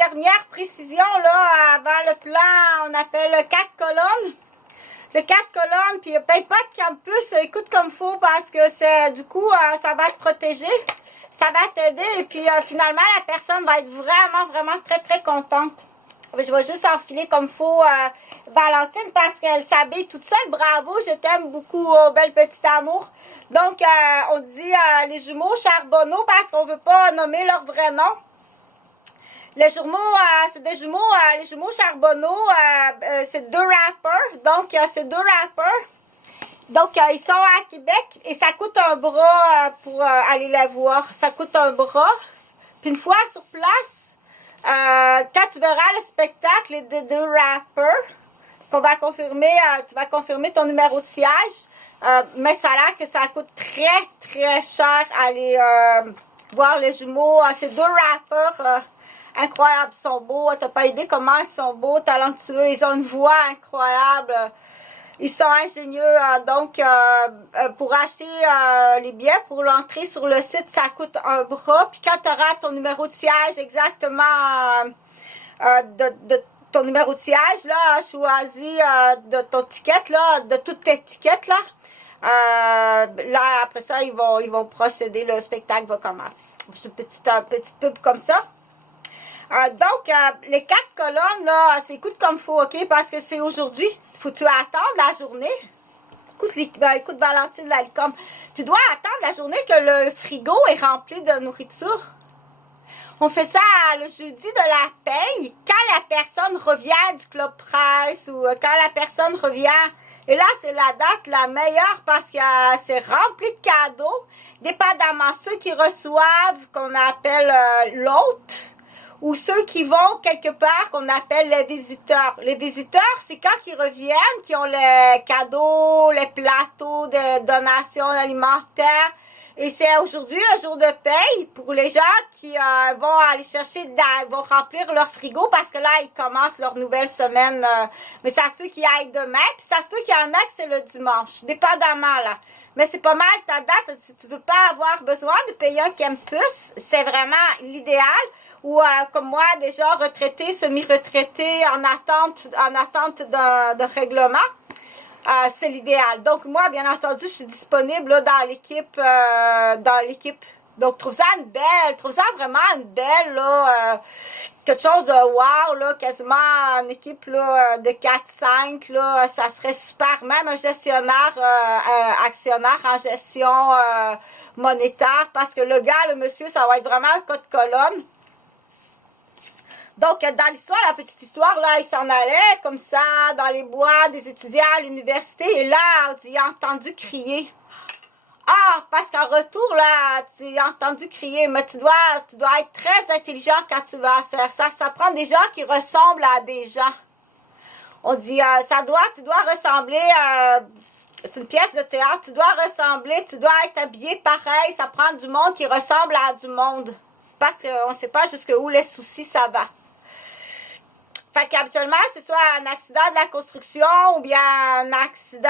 dernière précision, là, avant le plan, on appelle 4 colonnes. Le 4 colonnes, puis paye pas de campus, écoute comme faut parce que c'est du coup, ça va te protéger, ça va t'aider et puis finalement, la personne va être vraiment très, très contente. Je vais juste enfiler comme faut Valentine parce qu'elle s'habille toute seule. Bravo, je t'aime beaucoup, oh, belle petite amour. Donc, on dit les jumeaux Charbonneau parce qu'on veut pas nommer leur vrai nom. Les jumeaux, c'est des jumeaux, les jumeaux Charbonneau, c'est 2 rappers. Donc, c'est 2 rappers. Donc, ils sont à Québec et ça coûte un bras pour aller les voir. Ça coûte un bras. Puis une fois sur place, quand tu verras le spectacle des 2 rappers, qu'on va confirmer, tu vas confirmer ton numéro de siège. Mais ça a l'air que ça coûte très cher aller voir les jumeaux. Ces 2 rappers incroyables, ils sont beaux. T'as pas idée comment ils sont beaux, talentueux. Ils ont une voix incroyable. Ils sont ingénieux. Donc, pour acheter les billets, pour l'entrée sur le site, ça coûte un bras. Puis quand tu auras ton numéro de siège exactement de ton numéro de siège, là, choisis de ton ticket, là, de toutes tes tickets, là. Là, après ça, ils vont procéder, le spectacle va commencer. C'est une petite pub comme ça. Donc, les 4 colonnes, là, c'est écoute comme faut, OK? Parce que c'est aujourd'hui. Faut-tu attendre la journée? Écoute Valentine Lalicom. Tu dois attendre la journée que le frigo est rempli de nourriture. On fait ça le jeudi de la paye, quand la personne revient du club presse ou quand la personne revient. Et là, c'est la date la meilleure parce que c'est rempli de cadeaux. Dépendamment ceux qui reçoivent, qu'on appelle l'hôte, ou ceux qui vont quelque part, qu'on appelle les visiteurs. Les visiteurs, c'est quand ils reviennent, qui ont les cadeaux, les plateaux de donations alimentaires. Et c'est aujourd'hui un jour de paye pour les gens qui vont aller chercher, vont remplir leur frigo parce que là, ils commencent leur nouvelle semaine. Mais ça se peut qu'il y aille demain, puis ça se peut qu'il y en a que c'est le dimanche, dépendamment là. Mais c'est pas mal ta date. Si tu veux pas avoir besoin de payer un campus, c'est vraiment l'idéal. Ou comme moi, déjà retraité, semi-retraité, en attente d'un règlement. C'est l'idéal. Donc, moi, bien entendu, je suis disponible là, dans l'équipe. Donc, trouve ça vraiment une belle, là, quelque chose de wow, là, quasiment une équipe là, de 4-5, là, ça serait super. Même un gestionnaire, actionnaire en gestion monétaire, parce que le monsieur, ça va être vraiment un cas de colonne. Donc, dans l'histoire, la petite histoire, là, il s'en allait comme ça, dans les bois des étudiants à l'université. Et là, il a entendu crier. Ah, parce qu'en retour, là, tu as entendu crier. Mais tu dois être très intelligent quand tu vas faire ça. Ça prend des gens qui ressemblent à des gens. On dit, tu dois ressembler c'est une pièce de théâtre. Tu dois ressembler, tu dois être habillé pareil. Ça prend du monde qui ressemble à du monde. Parce qu'on ne sait pas jusqu'où les soucis, ça va. Fait qu'habituellement, c'est soit un accident de la construction ou bien un accident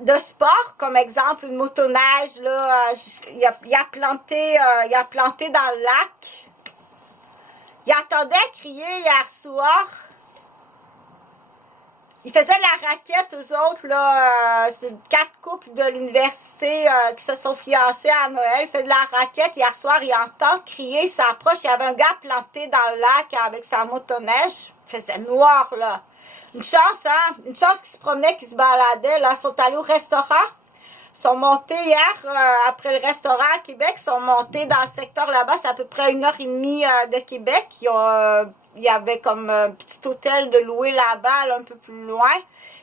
de sport, comme exemple une motoneige, là, il a planté dans le lac. Il entendait crier hier soir. Il faisait de la raquette aux autres, là, c'est 4 couples de l'université qui se sont fiancés à Noël. Il fait de la raquette. Hier soir, il entend crier, il s'approche. Il y avait un gars planté dans le lac avec sa motoneige. Il faisait noir, là. Une chance, hein? Une chance qu'il se promenait, qu'il se baladait, là. Ils sont allés au restaurant. Ils sont montés hier, après le restaurant à Québec, ils sont montés dans le secteur là-bas. C'est à peu près 1h30 de Québec. Il y avait comme un petit hôtel de louer là-bas, là, un peu plus loin.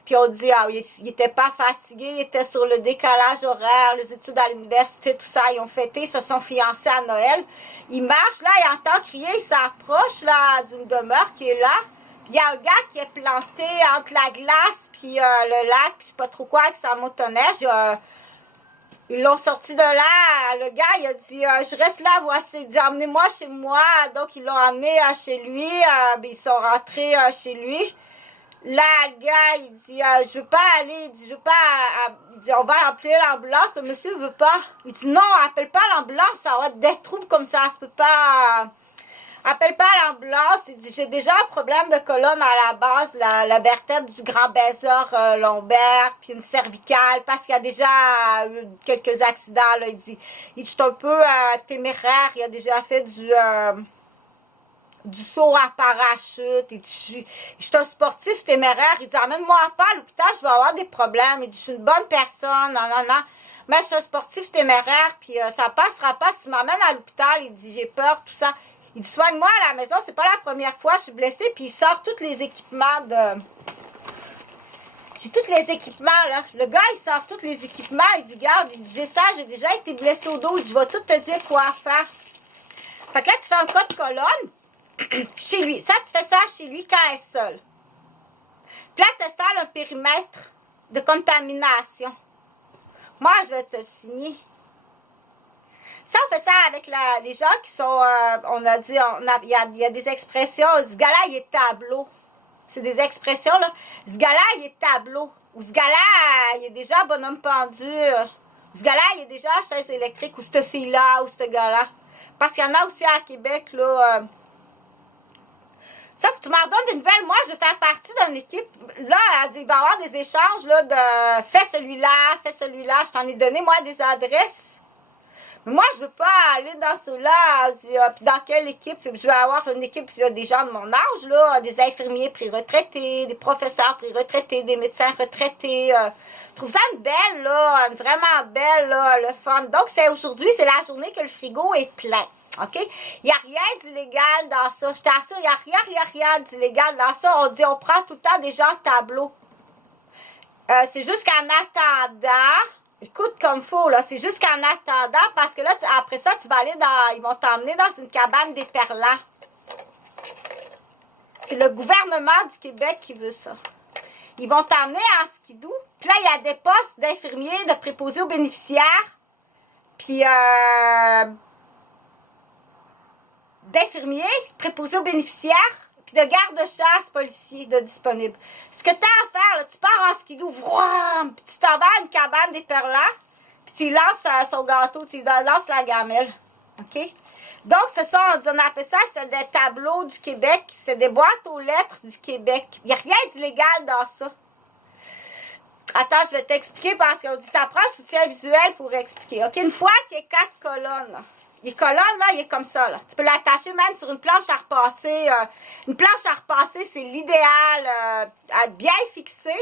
Puis on dit, il était pas fatigué, il était sur le décalage horaire, les études à l'université, tout ça. Ils ont fêté, ils se sont fiancés à Noël. Il marche, là, il entend crier, il s'approche, là, d'une demeure qui est là. Il y a un gars qui est planté entre la glace puis le lac, puis je sais pas trop quoi, avec sa motoneige. Ils l'ont sorti de là. Le gars, il a dit, je reste là, voici. Il dit, emmenez-moi chez moi. Donc, ils l'ont amené chez lui. Ils sont rentrés chez lui. Là, le gars, il dit, je veux pas aller. Il dit, je veux pas. Il dit, on va appeler l'ambulance. Le monsieur veut pas. Il dit, non, appelle pas l'ambulance. Ça va être des troubles comme ça. Ça se peut pas. Appelle pas à l'ambulance. Il dit, j'ai déjà un problème de colonne à la base, la vertèbre du grand baiser lombaire, puis une cervicale, parce qu'il y a déjà eu quelques accidents. Là. Il dit, je suis un peu téméraire. Il a déjà fait du saut à parachute. Il dit, je suis un sportif téméraire. Il dit, emmène-moi pas à l'hôpital, je vais avoir des problèmes. Il dit, je suis une bonne personne. Non, non, non. Mais je suis un sportif téméraire, puis ça passera pas. Si tu m'emmènes à l'hôpital, il dit, j'ai peur, tout ça. Il dit, soigne-moi à la maison, c'est pas la première fois, je suis blessée, puis il sort tous les équipements de... J'ai tous les équipements, là. Le gars, il sort tous les équipements, il dit, regarde, il dit, j'ai ça, j'ai déjà été blessé au dos, il dit, je vais tout te dire quoi faire. Fait que là, tu fais un cas de colonne chez lui. Ça, tu fais ça chez lui quand elle est seule. Puis là, tu installes un périmètre de contamination. Moi, je vais te le signer. Ça, on fait ça avec les gens qui sont, on a dit, il y a des expressions, ce gars-là, il est tableau. C'est des expressions, là. Ce gars-là, il est tableau. Ou ce gars-là, il est déjà bonhomme pendu. Ou ce gars-là, il est déjà chaise électrique. Ou cette fille-là, ou ce gars-là. Parce qu'il y en a aussi à Québec, là. Ça, tu m'en redonnes des nouvelles. Moi, je vais faire partie d'une équipe. Là, il va y avoir des échanges, là, de fais celui-là, fais celui-là. Je t'en ai donné, moi, des adresses. Moi, je veux pas aller dans ceux-là, puis dans quelle équipe? Je vais avoir une équipe des gens de mon âge, là, des infirmiers pré-retraités, des professeurs pré-retraités, des médecins retraités. Je trouve ça une belle, là, une vraiment belle, là, le fun. Donc, aujourd'hui, c'est la journée que le frigo est plein. OK? Il n'y a rien d'illégal dans ça. Je t'assure, il n'y a rien d'illégal dans ça. On dit, on prend tout le temps des gens tableau. C'est juste qu'en attendant... Écoute comme faut, là. C'est juste qu'en attendant, parce que là, après ça, tu vas aller dans... Ils vont t'emmener dans une cabane d'éperlats. C'est le gouvernement du Québec qui veut ça. Ils vont t'emmener en skidoo. Puis là, il y a des postes d'infirmiers, de préposés aux bénéficiaires. Puis, d'infirmiers, préposés aux bénéficiaires. Puis de garde-chasse policiers de disponibles. Ce que tu as à faire, là, tu pars en skidoo, vroom, puis tu t'en vas à une cabane d'éperlats, puis tu lances son gâteau, tu lances la gamelle. OK? Donc, on appelle ça, c'est des tableaux du Québec, c'est des boîtes aux lettres du Québec. Il n'y a rien d'illégal dans ça. Attends, je vais t'expliquer parce qu'on dit ça prend un soutien visuel pour expliquer. OK? Une fois qu'il y a 4 colonnes, là. Les colonnes, là, il est comme ça, là. Tu peux l'attacher même sur une planche à repasser. Une planche à repasser, c'est l'idéal à être bien fixé.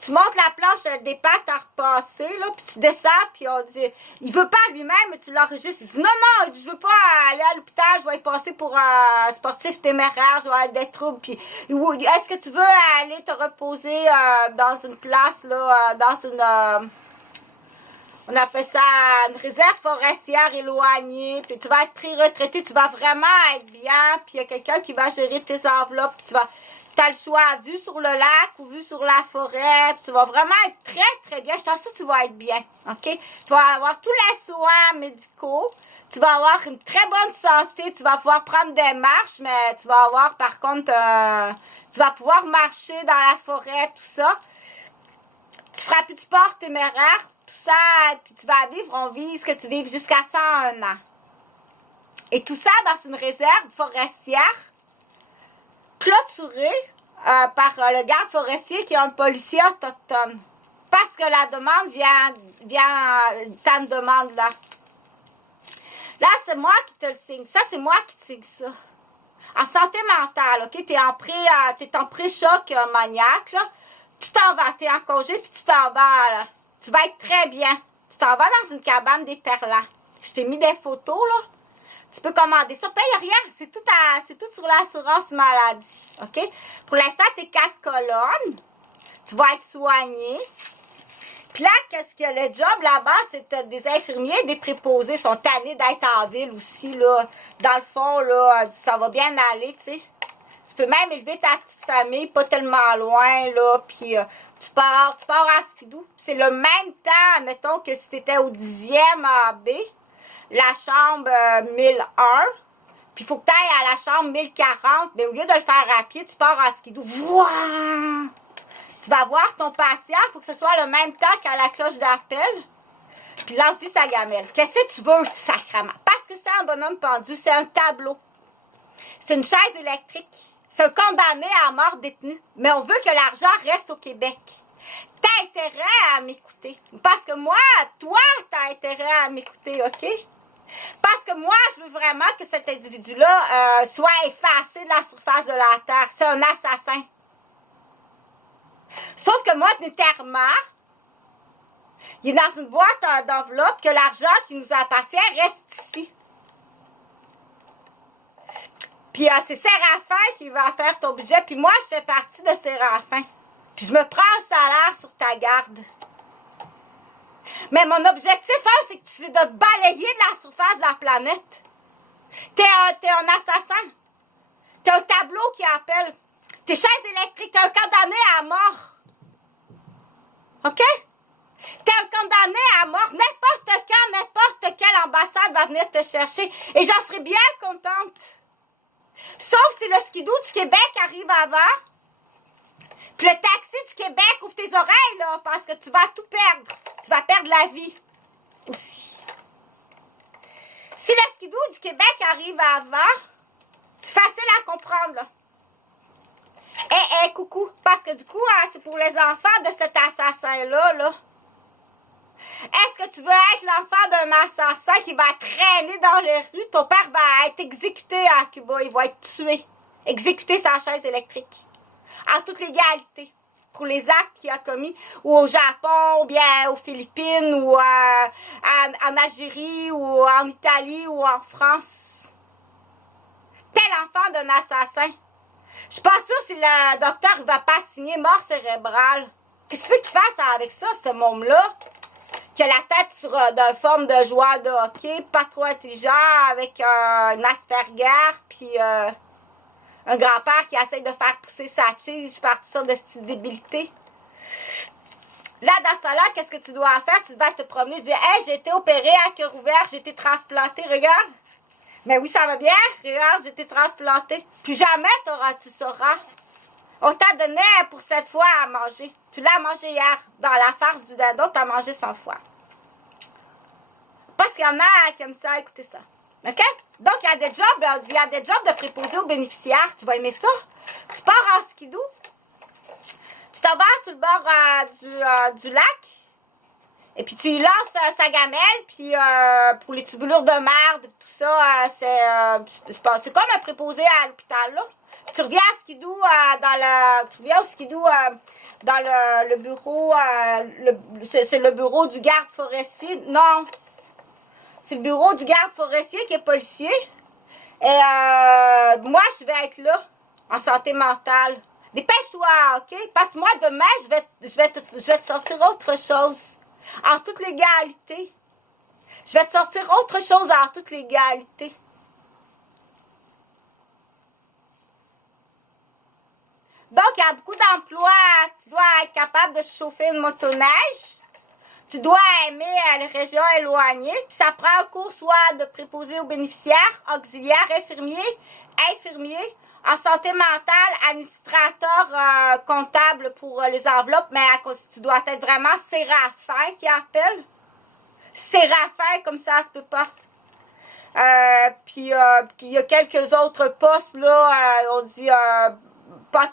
Tu montes la planche avec des pattes à repasser, là, puis tu descends, puis on dit... Il veut pas lui-même, mais tu l'enregistres. Il dit, non, non, je veux pas aller à l'hôpital, je vais y passer pour un sportif téméraire, je vais avoir des troubles, puis... Est-ce que tu veux aller te reposer dans une place, là, dans une... On appelle ça une réserve forestière éloignée, puis tu vas être pré-retraité, tu vas vraiment être bien, puis il y a quelqu'un qui va gérer tes enveloppes, puis tu as le choix, vue sur le lac ou vue sur la forêt, puis tu vas vraiment être très, très bien. Je t'assure que tu vas être bien, OK? Tu vas avoir tous les soins médicaux, tu vas avoir une très bonne santé, tu vas pouvoir prendre des marches, mais tu vas avoir, par contre, tu vas pouvoir marcher dans la forêt, tout ça. Tu feras plus de sport téméraire, tout ça, puis tu vas vivre, on vise que tu vives jusqu'à 101 ans. Et tout ça dans une réserve forestière clôturée par le garde forestier qui est un policier autochtone. Parce que la demande vient tant de demande là. Là, c'est moi qui te le signe. Ça, c'est moi qui te signe ça. En santé mentale, OK? T'es en pré-choc maniaque, là. Tu t'en vas, t'es en congé, puis tu t'en vas, là. Tu vas être très bien. Tu t'en vas dans une cabane d'éperlats. Je t'ai mis des photos, là. Tu peux commander ça. Paye rien. C'est tout sur l'assurance maladie. OK? Pour l'instant, tes 4 colonnes. Tu vas être soigné. Puis là, qu'est-ce que le job là-bas, c'est des infirmiers, des préposés. Ils sont tannés d'être en ville aussi, là. Dans le fond, là, ça va bien aller, tu sais. Tu peux même élever ta petite famille, pas tellement loin, là, puis tu pars à skidoo. C'est le même temps, mettons, que si tu étais au 10e AB, la chambre 1001, puis il faut que tu ailles à la chambre 1040, mais au lieu de le faire à pied, tu pars à skidoo. Wouah! Tu vas voir ton patient, il faut que ce soit le même temps qu'à la cloche d'appel, puis lance-y sa gamelle. Qu'est-ce que tu veux, sacrement? Parce que c'est un bonhomme pendu, c'est un tableau. C'est une chaise électrique. C'est un condamné à mort détenu. Mais on veut que l'argent reste au Québec. T'as intérêt à m'écouter. Parce que moi, toi, t'as intérêt à m'écouter, OK? Parce que moi, je veux vraiment que cet individu-là soit effacé de la surface de la Terre. C'est un assassin. Sauf que moi, notairement, il est dans une boîte d'enveloppe que l'argent qui nous appartient reste ici. Puis c'est Séraphin qui va faire ton budget, puis moi, je fais partie de Séraphin. Puis je me prends un salaire sur ta garde. Mais mon objectif, c'est de balayer de la surface de la planète. T'es un assassin. T'es un tableau qui appelle. T'es chaise électrique. T'es un condamné à mort. OK? T'es un condamné à mort. N'importe quand, n'importe quelle ambassade va venir te chercher. Et j'en serais bien contente. Sauf si le skidoo du Québec arrive avant. Puis le taxi du Québec, ouvre tes oreilles, là, parce que tu vas tout perdre. Tu vas perdre la vie aussi. Si le skidoo du Québec arrive avant, c'est facile à comprendre, là. Coucou, parce que du coup, c'est pour les enfants de cet assassin-là, là. Est-ce que tu veux être l'enfant d'un assassin qui va traîner dans les rues? Ton père va être exécuté à Cuba, il va être tué. Exécuté sa chaise électrique. En toute légalité, pour les actes qu'il a commis, ou au Japon, ou bien aux Philippines, ou en Algérie, ou en Italie, ou en France. T'es l'enfant d'un assassin. Je suis pas sûre si le docteur ne va pas signer mort cérébrale. Qu'est-ce que tu veux qu'il fasse avec ça, ce môme-là? Qui a la tête dans la forme de joueur de hockey, pas trop intelligent, avec un Asperger, puis un grand-père qui essaie de faire pousser sa cheese. Je suis partie sur de cette débilité. Là, dans ce temps-là, qu'est-ce que tu dois faire? Tu vas te promener et dire « Hey, j'ai été opérée à cœur ouvert, j'ai été transplantée, regarde. » Mais oui, ça va bien. Regarde, j'ai été transplantée. Plus jamais tu sauras. On t'a donné pour cette fois à manger. Tu l'as mangé hier. Dans la farce du dindon, tu as mangé 100 fois. Parce qu'il y en a qui aiment ça, écoutez ça. OK? Donc, il y a des jobs de préposés aux bénéficiaires. Tu vas aimer ça. Tu pars en skidoo. Tu t'en vas sur le bord du lac. Et puis, tu lances sa gamelle. Puis, pour les tubulures de merde, tout ça, c'est comme un préposé à l'hôpital, là. Tu reviens à skidoo au skidoo dans le bureau, c'est le bureau du garde forestier. Non, c'est le bureau du garde forestier qui est policier. Et moi, je vais être là, en santé mentale. Dépêche-toi, OK? Parce que moi, demain, je vais te sortir autre chose. En toute légalité. Je vais te sortir autre chose en toute légalité. Donc, il y a beaucoup d'emplois. Tu dois être capable de chauffer une motoneige. Tu dois aimer les régions éloignées. Puis ça prend un cours soit de préposé aux bénéficiaires, auxiliaire, infirmier, en santé mentale, administrateur comptable pour les enveloppes. Mais tu dois être vraiment Séraphin qui appelle. Séraphin, comme ça se peut pas. Puis il y a quelques autres postes, là, on dit...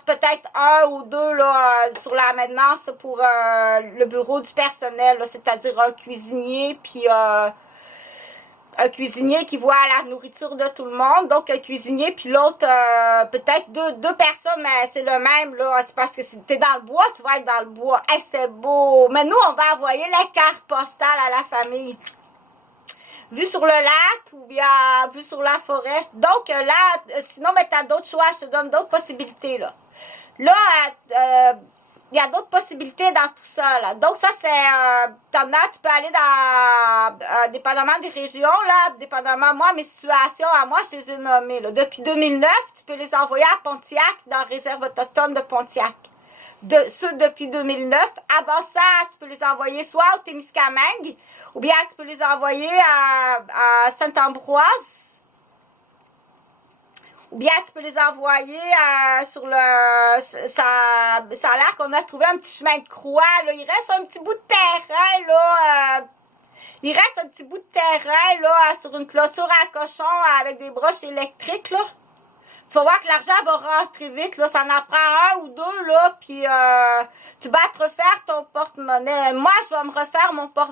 peut-être un ou deux là, sur la maintenance pour le bureau du personnel, c'est-à-dire un cuisinier, puis un cuisinier qui voit la nourriture de tout le monde, donc un cuisinier, puis l'autre, peut-être deux personnes, mais c'est le même, là, c'est parce que si t'es dans le bois, tu vas être dans le bois. Hey, c'est beau! Mais nous, on va envoyer les cartes postales à la famille. Vue sur le lac ou bien vue sur la forêt. Donc là, sinon, ben, tu as d'autres choix. Je te donne d'autres possibilités. Là, il y a d'autres possibilités dans tout ça. Là. Donc ça, c'est... tu peux aller dans... dépendamment des régions, là, dépendamment, moi, mes situations à moi, je les ai nommées. Là. Depuis 2009, tu peux les envoyer à Pontiac, dans la réserve autochtone de Pontiac. Ceux depuis 2009. Avant ça, tu peux les envoyer soit au Témiscamingue, ou bien tu peux les envoyer à Saint-Ambroise, ou bien tu peux les envoyer sur le... Ça a l'air qu'on a trouvé un petit chemin de croix, là. Il reste un petit bout de terrain, là. Il reste un petit bout de terrain, là, sur une clôture à cochon avec des broches électriques, là. tu vas voir que l'argent va rentrer vite, là, ça en prend un ou deux, là, puis tu vas te refaire ton porte-monnaie. Moi, je vais me refaire mon porte-monnaie.